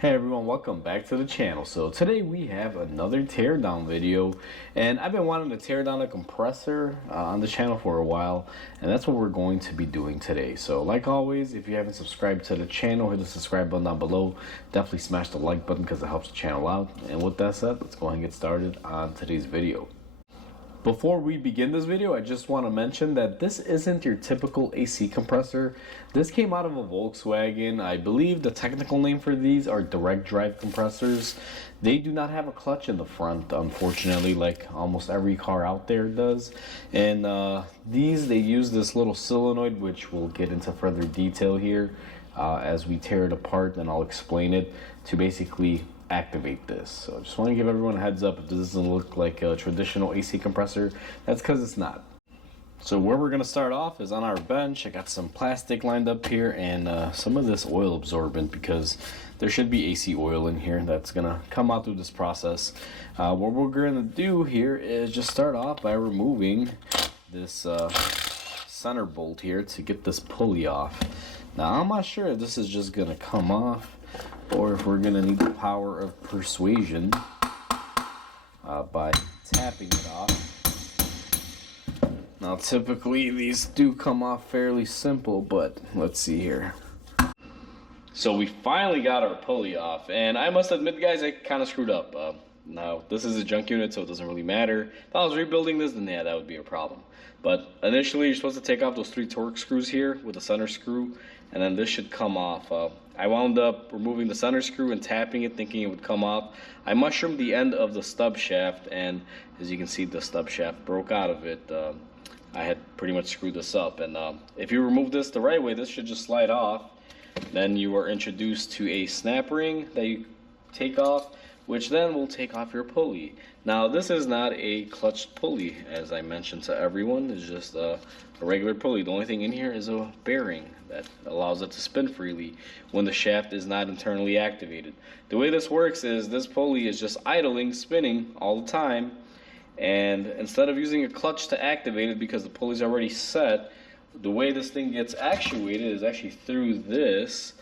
Hey everyone, welcome back to the channel. So today we have another teardown video, and I've been wanting to tear down a compressor on the channel for a while, and that's what we're going to be doing today. So like always, if you haven't subscribed to the channel, hit the subscribe button down below. Definitely smash the like button because it helps the channel out. And with that said, let's go ahead and get started on today's video. Before we begin this video, I just want to mention that this isn't your typical AC compressor. This came out of a Volkswagen. I believe the technical name for these are direct drive compressors. They do not have a clutch in the front, unfortunately, like almost every car out there does. And they use this little solenoid, which we'll get into further detail here as we tear it apart, and I'll explain it to basically activate this. So I just want to give everyone a heads up, if this doesn't look like a traditional AC compressor, that's because it's not. So where we're going to start off is on our bench. I got some plastic lined up here and some of this oil absorbent, because there should be AC oil in here that's going to come out through this process. What we're going to do here is just start off by removing this center bolt here to get this pulley off. Now I'm not sure if this is just going to come off or if we're going to need the power of persuasion by tapping it off. Now typically these do come off fairly simple, but let's see here. So we finally got our pulley off, and I must admit guys, I kind of screwed up. Now this is a junk unit, so it doesn't really matter. If I was rebuilding this, then yeah, that would be a problem. But initially you're supposed to take off those 3 torque screws here with the center screw, and then this should come off. I wound up removing the center screw and tapping it, thinking it would come off. I mushroomed the end of the stub shaft, and as you can see, the stub shaft broke out of it. I had pretty much screwed this up, and if you remove this the right way, this should just slide off. Then you are introduced to a snap ring that you take off, which then will take off your pulley. Now this is not a clutched pulley, as I mentioned to everyone. It's just a regular pulley. The only thing in here is a bearing that allows it to spin freely when the shaft is not internally activated. The way this works is this pulley is just idling, spinning all the time, and instead of using a clutch to activate it because the pulley's already set, the way this thing gets actuated is actually through this.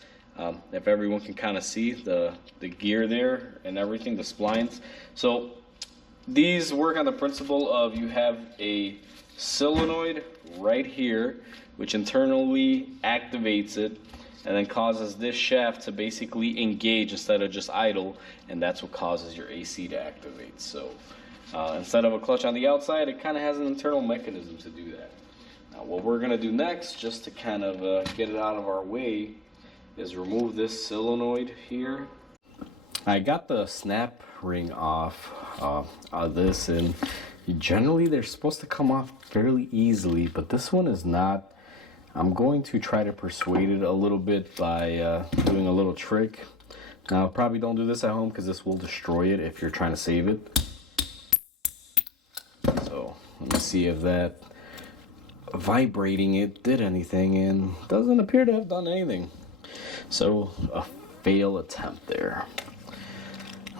If everyone can kind of see the gear there and everything, the splines. So these work on the principle of you have a solenoid right here, which internally activates it and then causes this shaft to basically engage instead of just idle, and that's what causes your AC to activate. So instead of a clutch on the outside, it kind of has an internal mechanism to do that. Now what we're going to do next, just to kind of get it out of our way, is remove this solenoid here. I got the snap ring off of this, and generally they're supposed to come off fairly easily, but this one is not. I'm going to try to persuade it a little bit by doing a little trick. Now probably don't do this at home because this will destroy it if you're trying to save it. So let me see if that vibrating it did anything, and doesn't appear to have done anything. So a fail attempt there.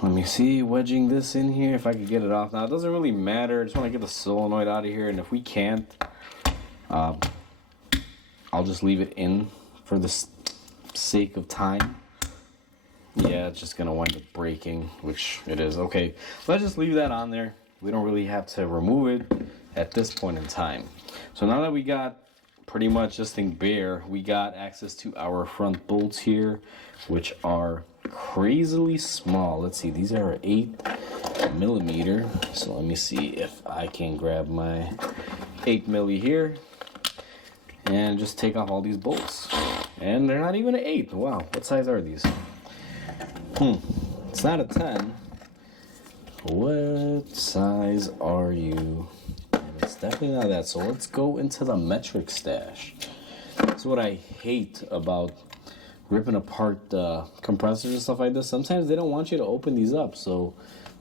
Let me see, wedging this in here, if I could get it off. Now it doesn't really matter, I just want to get the solenoid out of here, and if we can't, I'll just leave it in for the sake of time. Yeah, it's just gonna wind up breaking, which it is. Okay, let's just leave that on there. We don't really have to remove it at this point in time. So now that we got pretty much this thing bare, we got access to our front bolts here, which are crazily small. Let's see, these are 8mm. So let me see if I can grab my 8mm here and just take off all these bolts. And they're not even an 8. Wow, what size are these? It's not a 10. What size are you? It's definitely not that. So let's go into the metric stash. That's what I hate about ripping apart compressors and stuff like this. Sometimes they don't want you to open these up, so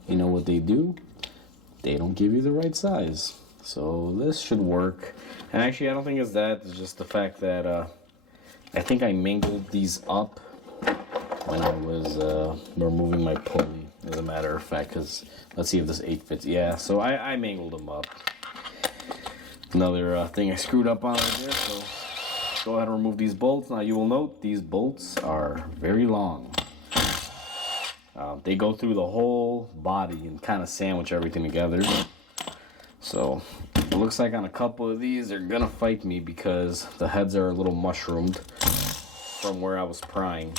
you know what they do? They don't give you the right size. So this should work. And actually I don't think it's that. It's just the fact that I think I mangled these up when I was removing my pulley, as a matter of fact, because let's see if this 8 fits. Yeah, so I mangled them up. Another thing I screwed up on right there, so go ahead and remove these bolts. Now you will note these bolts are very long. They go through the whole body and kind of sandwich everything together. So it looks like on a couple of these they're gonna fight me because the heads are a little mushroomed from where I was prying.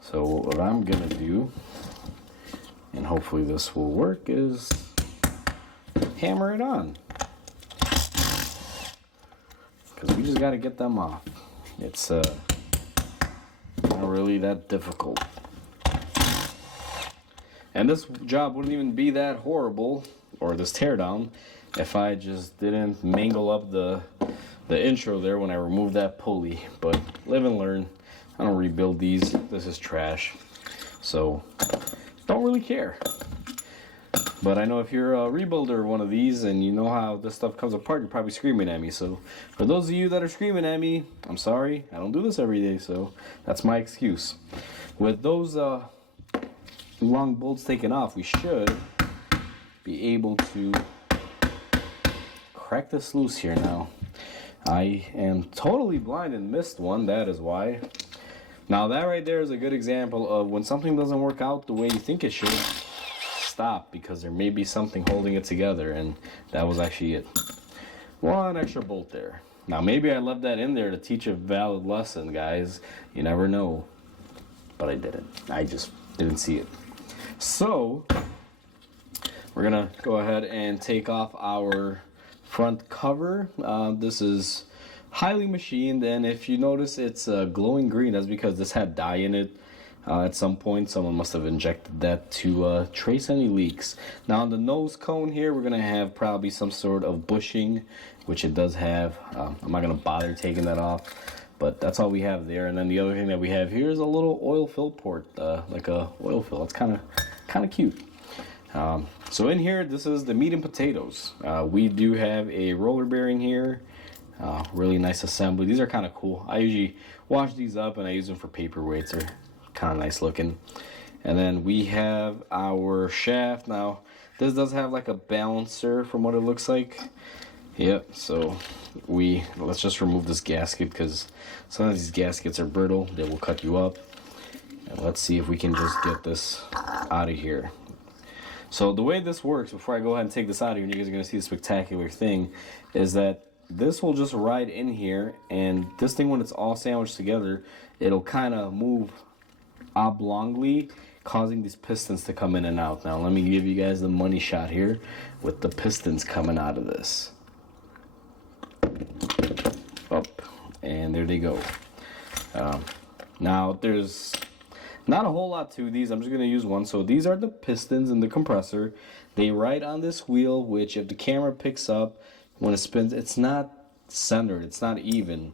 So what I'm gonna do, and hopefully this will work, is hammer it on. Because we just got to get them off. It's not really that difficult. And this job wouldn't even be that horrible, or this teardown, if I just didn't mangle up the intro there when I removed that pulley. But live and learn. I don't rebuild these. This is trash. So don't really care. But I know if you're a rebuilder of one of these and you know how this stuff comes apart, you're probably screaming at me. So for those of you that are screaming at me, I'm sorry. I don't do this every day, so that's my excuse. With those long bolts taken off, we should be able to crack this loose here now. I am totally blind and missed one, that is why. Now that right there is a good example of when something doesn't work out the way you think it should, stop, because there may be something holding it together, and that was actually it. One extra bolt there. Now maybe I left that in there to teach a valid lesson, guys. You never know. But I didn't. I just didn't see it. So we're gonna go ahead and take off our front cover. This is highly machined, and if you notice it's glowing green, that's because this had dye in it. At some point someone must have injected that to trace any leaks. Now on the nose cone here we're gonna have probably some sort of bushing, which it does have. I'm not gonna bother taking that off, but that's all we have there. And then the other thing that we have here is a little oil fill port, like a oil fill. It's kind of cute. So in here, this is the meat and potatoes. We do have a roller bearing here. Really nice assembly. These are kind of cool. I usually wash these up and I use them for paperweights. They're kind of nice looking. And then we have our shaft. Now this does have like a balancer from what it looks like. Yep. So let's just remove this gasket because some of these gaskets are brittle. They will cut you up. And let's see if we can just get this out of here. So the way this works, before I go ahead and take this out of here and you guys are going to see a spectacular thing, is that this will just ride in here, and this thing, when it's all sandwiched together, it'll kind of move oblongly, causing these pistons to come in and out. Now let me give you guys the money shot here with the pistons coming out of this. Up, and there they go. Now there's not a whole lot to these. I'm just going to use one. So these are the pistons in the compressor. They ride on this wheel, which if the camera picks up, when it spins, it's not centered, it's not even.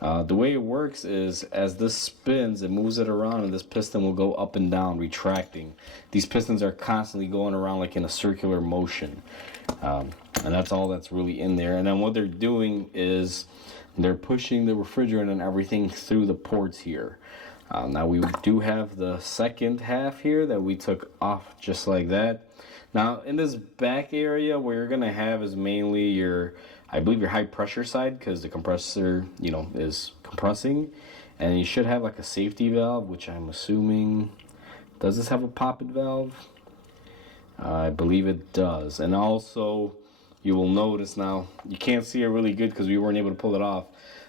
The way it works is as this spins, it moves it around, and this piston will go up and down, retracting. These pistons are constantly going around like in a circular motion. And that's all that's really in there. And then what they're doing is they're pushing the refrigerant and everything through the ports here. Now we do have the second half here that we took off just like that. Now in this back area, what you're gonna have is mainly your, I believe, your high pressure side, because the compressor, you know, is compressing, and you should have like a safety valve, which I'm assuming, does this have a poppet valve? I believe it does. And also you will notice, now you can't see it really good because we weren't able to pull it off,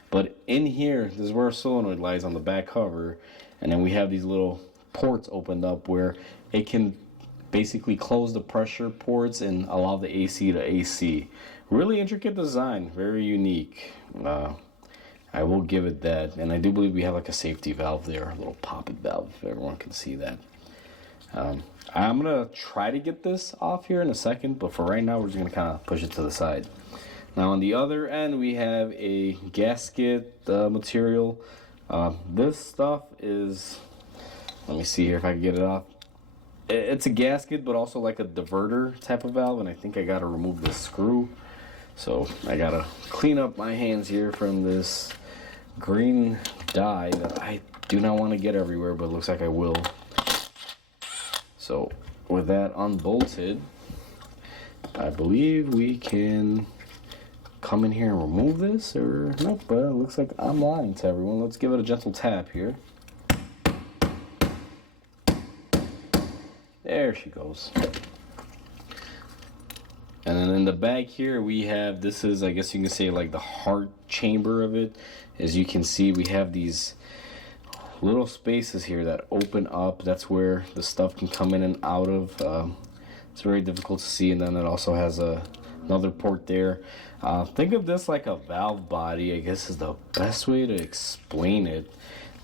but in here, this is where a solenoid lies on the back cover, and then we have these little ports opened up where it can basically close the pressure ports and allow the AC to AC. Really intricate design, very unique. I will give it that. And I do believe we have like a safety valve there, a little poppet valve, if everyone can see that. I'm gonna try to get this off here in a second, but for right now we're just gonna kind of push it to the side. Now on the other end we have a gasket material. This stuff is, let me see here if I can get it off. It's a gasket, but also like a diverter type of valve, and I think I gotta remove this screw. So I gotta clean up my hands here from this green dye that I do not want to get everywhere, but it looks like I will. So with that unbolted, I believe we can come in here and remove this, or nope, but it looks like I'm lying to everyone. Let's give it a gentle tap here. There she goes. And then in the back here we have, this is, I guess you can say, like the heart chamber of it. As you can see, we have these little spaces here that open up. That's where the stuff can come in and out of. It's very difficult to see. And then it also has another port there. Think of this like a valve body, I guess is the best way to explain it.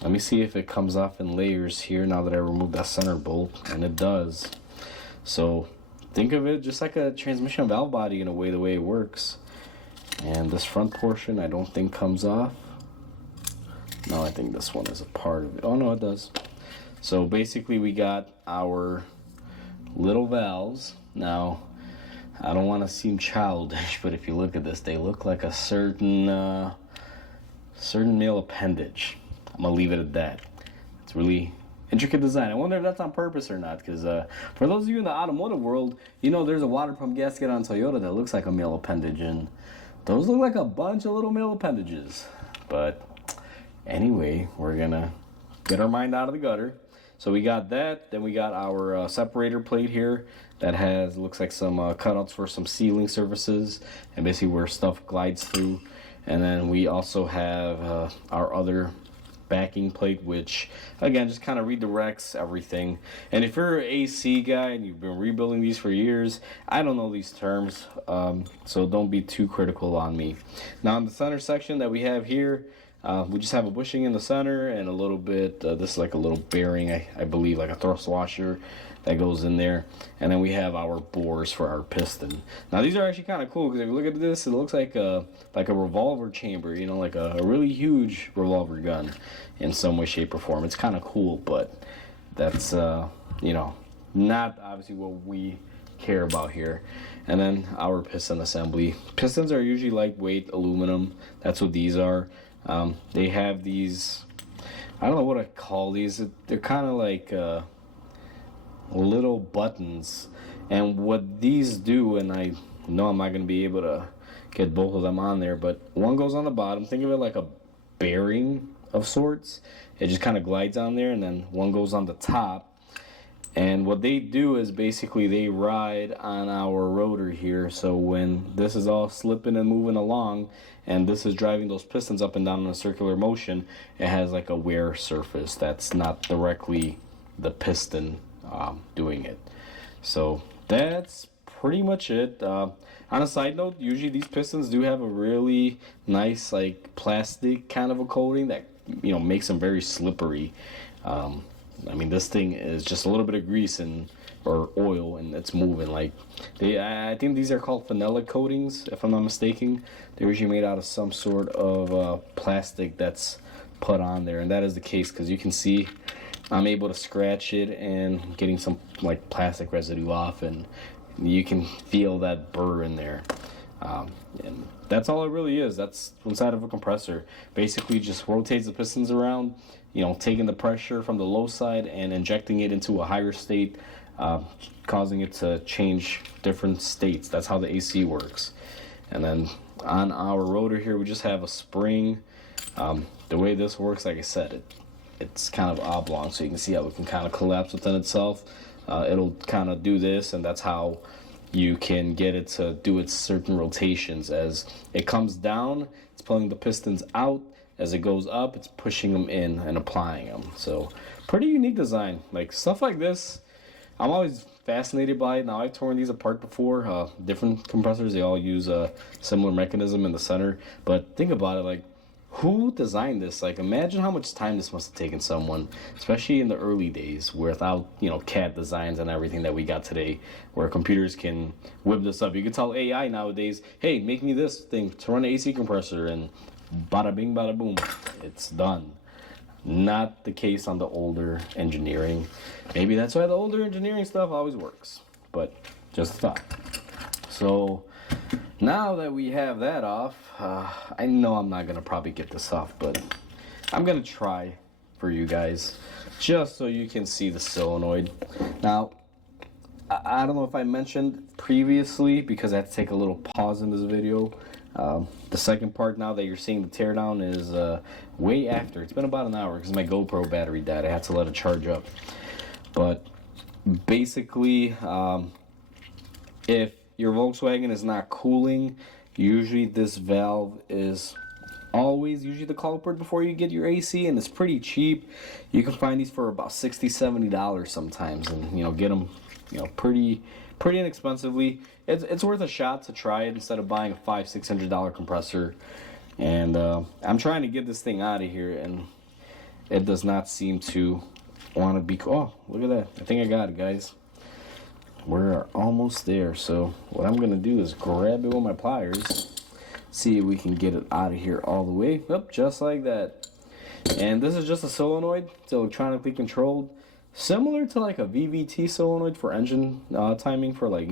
Let me see if it comes off in layers here now that I removed that center bolt, and it does. So think of it just like a transmission valve body in a way, the way it works. And this front portion I don't think comes off. No, I think this one is a part of it. Oh no, it does. So basically we got our little valves. Now, I don't want to seem childish, but if you look at this, they look like a certain male appendage. I'm gonna leave it at that. It's really intricate design. I wonder if that's on purpose or not, because for those of you in the automotive world, you know there's a water pump gasket on Toyota that looks like a male appendage, and those look like a bunch of little male appendages. But anyway, we're gonna get our mind out of the gutter. So we got that. Then we got our separator plate here that has, looks like some cutouts for some sealing surfaces and basically where stuff glides through. And then we also have our other backing plate, which again just kind of redirects everything. And if you're an AC guy and you've been rebuilding these for years, I don't know these terms, so don't be too critical on me. Now in the center section that we have here, we just have a bushing in the center and a little bit, this is like a little bearing, I believe, like a thrust washer that goes in there. And then we have our bores for our piston. Now these are actually kind of cool because if you look at this, it looks like a revolver chamber, you know, like a really huge revolver gun in some way, shape, or form. It's kind of cool, but that's, you know, not obviously what we care about here. And then our piston assembly. Pistons are usually lightweight aluminum. That's what these are. They have these, I don't know what I call these. They're kind of like little buttons. And what these do, and I know I'm not going to be able to get both of them on there, but one goes on the bottom. Think of it like a bearing of sorts. It just kind of glides on there, and then one goes on the top. And what they do is basically they ride on our rotor here. So when this is all slipping and moving along and this is driving those pistons up and down in a circular motion, it has like a wear surface that's not directly the piston doing it. So that's pretty much it. On a side note, usually these pistons do have a really nice like plastic kind of a coating that, you know, makes them very slippery. I mean, this thing is just a little bit of grease or oil, and it's moving. Like I think these are called phenolic coatings, if I'm not mistaken. They're usually made out of some sort of plastic that's put on there, and that is the case because you can see I'm able to scratch it and getting some like plastic residue off, and you can feel that burr in there. And that's all it really is. That's inside of a compressor. Basically just rotates the pistons around, you know, taking the pressure from the low side and injecting it into a higher state, causing it to change different states. That's how the AC works. And then on our rotor here, we just have a spring. The way this works, like I said, it's kind of oblong, so you can see how it can kind of collapse within itself. It'll kind of do this, and that's how you can get it to do its certain rotations. As it comes down, it's pulling the pistons out. As it goes up, it's pushing them in and applying them. So pretty unique design. Like stuff like this, I'm always fascinated by it. Now I've torn these apart before. Different compressors, they all use a similar mechanism in the center. But think about it, like who designed this? Like imagine how much time this must have taken someone, especially in the early days without, you know, CAD designs and everything that we got today, where computers can whip this up. You can tell AI nowadays, hey, make me this thing to run an AC compressor, and bada bing, bada boom, it's done. Not the case on the older engineering. Maybe that's why the older engineering stuff always works, but just a thought. So now that we have that off, I know I'm not gonna probably get this off, but I'm gonna try for you guys just so you can see the solenoid. Now, I don't know if I mentioned previously, because I had to take a little pause in this video. The second part now that you're seeing the teardown is way after. It's been about an hour because my GoPro battery died. I had to let it charge up. But Basically, if your Volkswagen is not cooling, usually this valve is always usually the culprit before you get your AC, and it's pretty cheap. You can find these for about $60-$70 sometimes, and get them pretty inexpensively. It's worth a shot to try it instead of buying a $500-$600 compressor. And I'm trying to get this thing out of here, and it does not seem to want to be. Oh, look at that! I think I got it, guys. We're almost there. So what I'm gonna do is grab it with my pliers, see if we can get it out of here all the way. Yep, just like that. And this is just a solenoid. It's electronically controlled, similar to like a VVT solenoid for engine timing, for like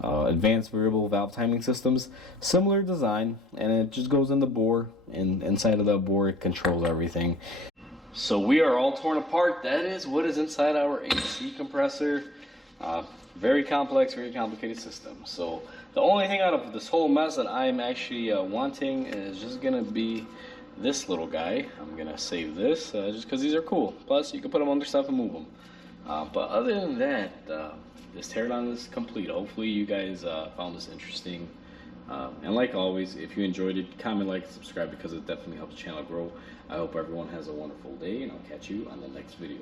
advanced variable valve timing systems. Similar design, and it just goes in the bore, and inside of the bore it controls everything. So we are all torn apart. That is what is inside our AC compressor. Very complex, very complicated system. So the only thing out of this whole mess that I'm actually wanting is just gonna be this little guy. I'm gonna save this just because these are cool. Plus you can put them under stuff and move them. But other than that, this teardown is complete. Hopefully you guys found this interesting. And like always, if you enjoyed it, comment, like, and subscribe, because it definitely helps the channel grow. I hope everyone has a wonderful day, and I'll catch you on the next video.